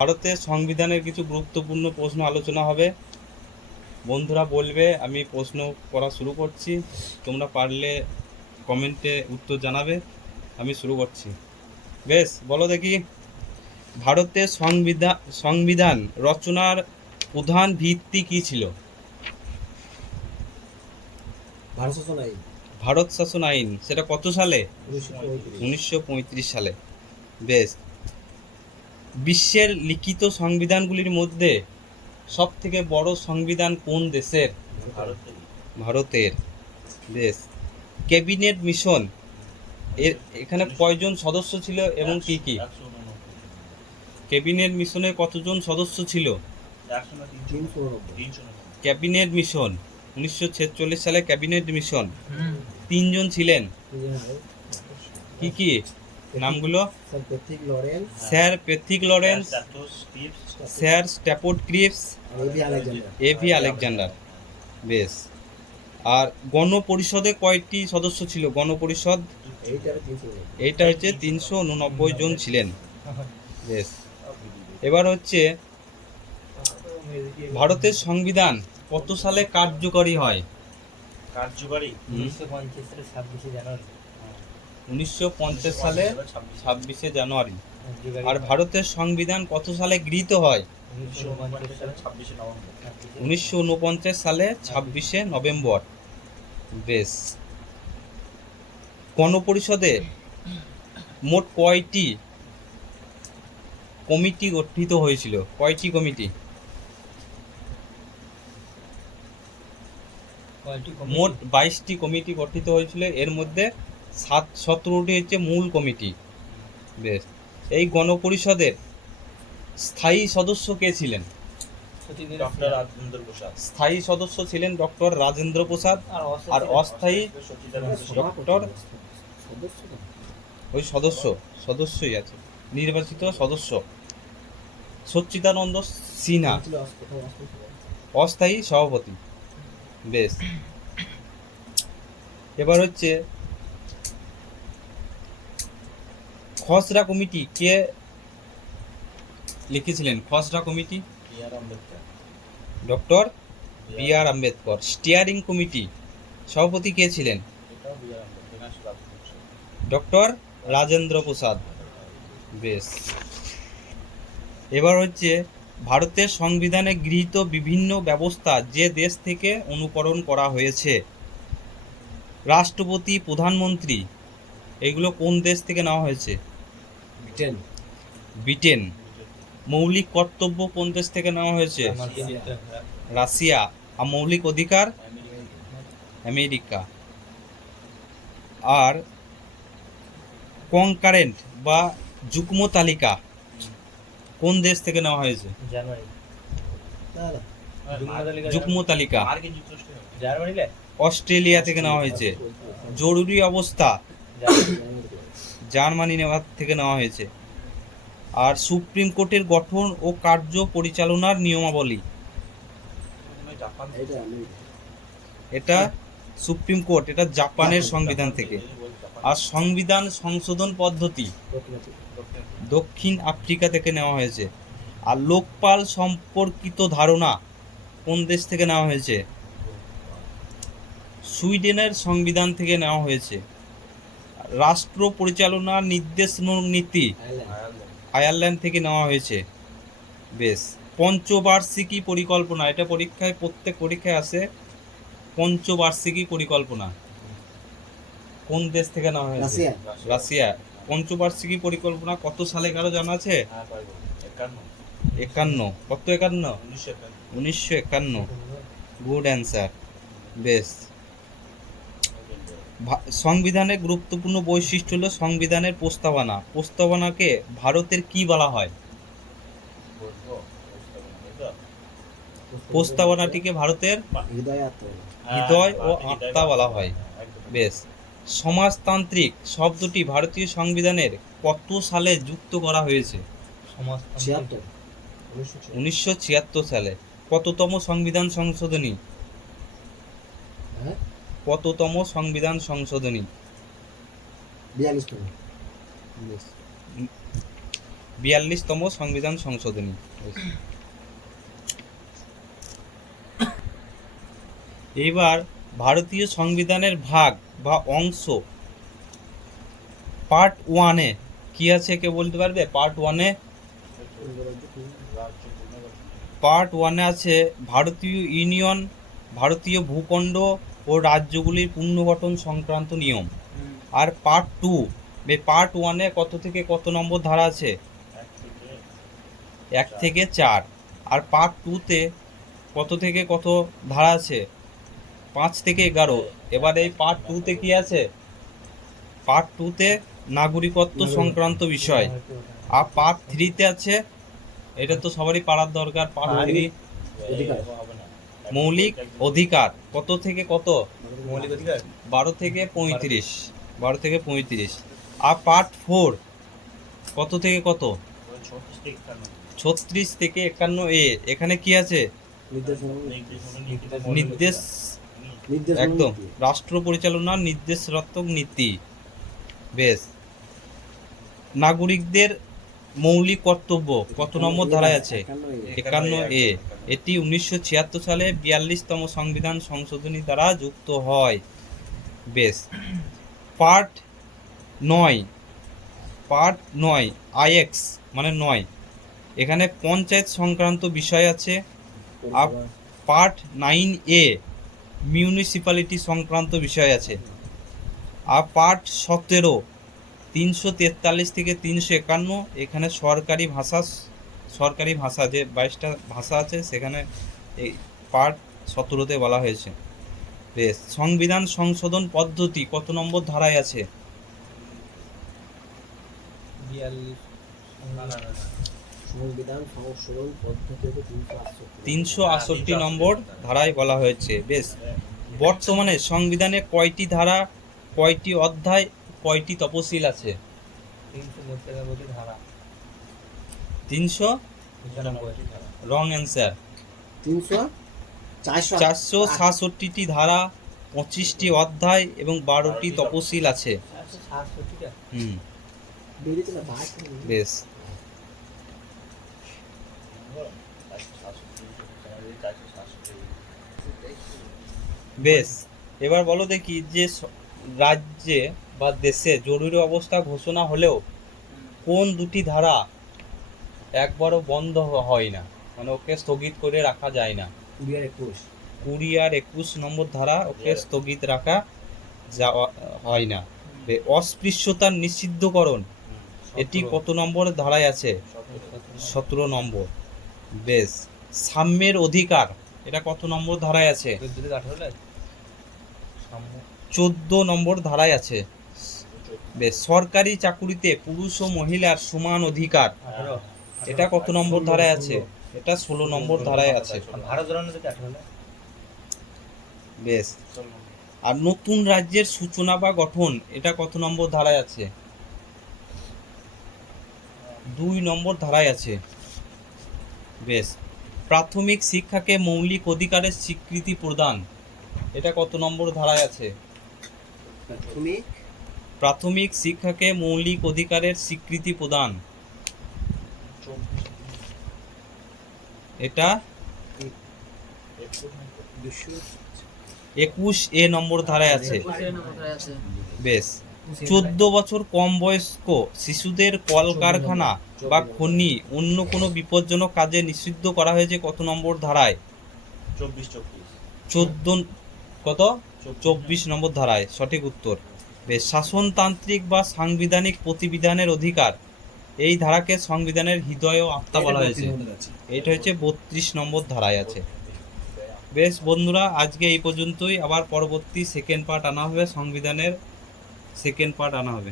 ভারতের সংবিধানের কিছু গুরুত্বপূর্ণ প্রশ্ন আলোচনা হবে। বন্ধুরা বলবে, আমি প্রশ্ন করা শুরু করছি, তোমরা পারলে কমেন্টে উত্তর জানাবে। আমি শুরু করছি। বেশ, বলো দেখি, ভারতের সংবিধান রচনার প্রধান ভিত্তি কী ছিল? ভারত শাসন আইন। সেটা কত সালে? 1935 সালে। বেশ, বিশ্বের লিখিত সংবিধানগুলির মধ্যে সব থেকে বড় সংবিধান কোন দেশের? ভারতের। বেশ, ক্যাবিনেট মিশন এখানে কয়জন সদস্য ছিল এবং কি কি? ক্যাবিনেট মিশনে কতজন সদস্য ছিল? ক্যাবিনেট মিশন 1946 সালে ক্যাবিনেট মিশন 3 জন ছিলেন। কি কি নামগুলো? Sir Pethick Lawrence, sir Stafford Cripps, A V Alexander. বেশ, আর গণপরিষদে কয়টি সদস্য ছিল? গণপরিষদ এইটা হচ্ছে 389 জন ছিলেন। বেশ, এবার হচ্ছে ভারতের সংবিধান কত সালে কার্যকরী হয়? 1950 সালে 26শে জানুয়ারি। আর ভারতের সংবিধান কত সালে গৃহীত হয়? 1949 সালে 26শে নভেম্বর। বেশ, গণপরিষদে মোট কয়টি কমিটি গঠিত হয়েছিল? কয়টি কমিটি? মোট 22টি কমিটি গঠিত হয়েছিল, এর মধ্যে 17টি হচ্ছে মূল কমিটি। বেশ, এই গণপরিষদের স্থায়ী সদস্য কে ছিলেন? স্থায়ী সদস্য ছিলেন ডক্টর রাজেন্দ্র প্রসাদ, আর অস্থায়ী ডক্টর ওই সদস্যই আছে, নির্বাচিত সদস্য সচ্চিদানন্দ সিনহা, অস্থায়ী সভাপতি। বেশ, এবার হচ্ছে খসড়া কমিটি কে লিখেছিলেন? খসড়া কমিটি ডক্টর বি আর আম্বেদকর। স্টিয়ারিং কমিটি সভাপতি কে ছিলেন? ডক্টর রাজেন্দ্র প্রসাদ। বেশ, এবার হচ্ছে ভারতের সংবিধানে গৃহীত বিভিন্ন ব্যবস্থা যে দেশ থেকে অনুকরণ করা হয়েছে, রাষ্ট্রপতি, প্রধানমন্ত্রী, এগুলো কোন দেশ থেকে নেওয়া হয়েছে? ব্রিটেন। মৌলিক কর্তব্য কোন দেশ থেকে নেওয়া হয়েছে? রাশিয়া। আর মৌলিক অধিকার? আমেরিকা। আর কনকারেন্ট বা যুগ্ম তালিকা কোন দেশ থেকে নেওয়া হয়েছে? যুগ্ম তালিকা অস্ট্রেলিয়া থেকে নেওয়া হয়েছে। জরুরি অবস্থা জার্মানি থেকে নেওয়া হয়েছে। আর সুপ্রিম কোর্টের গঠন ও কার্য পরিচালনার নিয়মাবলী, এটা সুপ্রিম কোর্ট, এটা জাপানের সংবিধান থেকে। আর সংবিধান সংশোধন পদ্ধতি দক্ষিণ আফ্রিকা থেকে নেওয়া হয়েছে। আর লোকপাল সম্পর্কিত ধারণা কোন দেশ থেকে নেওয়া হয়েছে? সুইডেনের সংবিধান থেকে নেওয়া হয়েছে। রাষ্ট্র পরিচালনার নির্দেশ নীতি আয়ারল্যান্ড থেকে নেওয়া হয়েছে। বেশ, পঞ্চবার্ষিকী পরিকল্পনা, এটা প্রত্যেক পরীক্ষায় আসে। পঞ্চবার্ষিকী পরিকল্পনা কোন দেশ থেকে নেওয়া হয়েছে? রাশিয়া। পঞ্চবার্ষিকী পরিকল্পনা কত সালে কারো জানা আছে? 51। কত? 51? 1951। Good answer. বেশ, সংবিধানের গুরুত্বপূর্ণ বৈশিষ্ট্য হলো সংবিধানের প্রস্তাবনা। প্রস্তাবনাকে ভারতের কি বলা হয়? প্রস্তাবনাটিকে ভারতের হৃদয় ও আত্মা বলা হয়। বেশ, সমাজতান্ত্রিক শব্দটি ভারতীয় সংবিধানের কত সালে যুক্ত করা হয়েছে? 1976 সালে। কততম সংবিধান সংশোধনী? কততম সংবিধান সংশোধনী? 42তম সংবিধান সংশোধনী। এবার ভারতীয় সংবিধানের ভাগ বা অংশ পার্ট 1-এ কি আছে কে বলতে পারবে? পার্ট 1-এ আছে ভারতীয় ইউনিয়ন, ভারতীয় ভূখণ্ড ও রাজ্যগুলির পুনর্গঠন সংক্রান্ত নিয়ম। আর পার্ট 1-এ কত থেকে কত নম্বর ধারা আছে? 1 থেকে 4। আর পার্ট 2-তে কত থেকে কত ধারা আছে? 5 থেকে 11। এবার এই পার্ট 2-তে কি আছে? পার্ট 2-তে নাগরিকত্ব সংক্রান্ত বিষয়। আর পার্ট 3-তে আছে, এটা তো সবারই পারার দরকার, পার্ট 3 মৌলিক অধিকার। কত থেকে কত? মৌলিক অধিকার 12 থেকে 35। আর পার্ট 4 কত থেকে কত? 36 থেকে 51 এ। এখানে কি আছে? নির্দেশ, একদম রাষ্ট্র পরিচালনার নির্দেশাত্মক নীতি। বেশ, নাগরিকদের মৌলিক কর্তব্য কত নম্বর ধারায় আছে? 51 এ। এটি 1976 সালে 42তম সংবিধান সংশোধনী দ্বারা যুক্ত হয়। বেশ, পার্ট 9 আইএক্স মানে 9, এখানে পঞ্চায়েত সংক্রান্ত বিষয় আছে। আর পার্ট 9A মিউনিসিপ্যালিটি সংক্রান্ত বিষয় আছে। আর পার্ট 17 343 থেকে 351, এখানে সরকারি ভাষা যে 22টা ভাষা আছে সেখানে এই পার্ট 17-তে বলা হয়েছে। বেশ, সংবিধান সংশোধন পদ্ধতি কত নম্বর ধারায় আছে? 368 নম্বর ধারায় বলা হয়েছে। বেশ, বর্তমানে সংবিধানে কয়টি ধারা, কয়টি অধ্যায়, কয়টি তফসিল আছে? 300। Wrong answer. 467টি ধারা, 25টি অধ্যায় এবং 12টি তফসিল আছে। বেশ, বেশ এবার বলো দেখি যে রাজ্যে বা দেশে জরুরি অবস্থা ঘোষণা হলেও কোন দুটি ধারা একবারও বন্ধ হয় না, মানে ওকে স্থগিত করে রাখা যায় না? 20 আর 21 নম্বর ধারা ওকে স্থগিত রাখা হয় না। অস্পৃশ্যতার নিষিদ্ধকরণ এটি কত নম্বর ধারায় আছে? 17 নম্বর। বেশ, সাম্যের অধিকার এটা কত নম্বর ধারায় আছে? 14 নম্বর ধারায় আছে। বেশ, সরকারি চাকুরিতে পুরুষ ও মহিলার সমান অধিকার এটা কত নম্বর ধারায় আছে? এটা 16 নম্বর ধারায় আছে। বেশ, আর নতুন রাজ্যের সূচনা বা গঠন এটা কত নম্বর ধারায় আছে? 2 নম্বর ধারায় আছে। বেশ, প্রাথমিক শিক্ষাকে মৌলিক অধিকারের স্বীকৃতি প্রদান এটা কত নম্বর ধারায় আছে? প্রাথমিক শিক্ষাকে মৌলিক অধিকারের স্বীকৃতি প্রদান এটা 21A নম্বর ধারায় আছে। বেশ, 14 বছর কম বয়স্ক শিশুদের কলকারখানা বা খনি অন্য কোনো বিপজ্জনক কাজে নিষিদ্ধ করা হয়েছে কত নম্বর ধারায়? 24 নম্বর ধারায়, সঠিক উত্তর। বেশ, শাসনতান্ত্রিক বা সাংবিধানিক প্রতিবিধানের অধিকার এই ধারাকে সংবিধানের হৃদয় ও আত্মা বলা হয়েছে। এটা হচ্ছে 32 নম্বর ধারায় আছে। বেশ বন্ধুরা, আজকে এই পর্যন্তই। আবার পরবর্তী সেকেন্ড পার্ট আনা হবে, সংবিধানের সেকেন্ড পার্ট আনা হবে।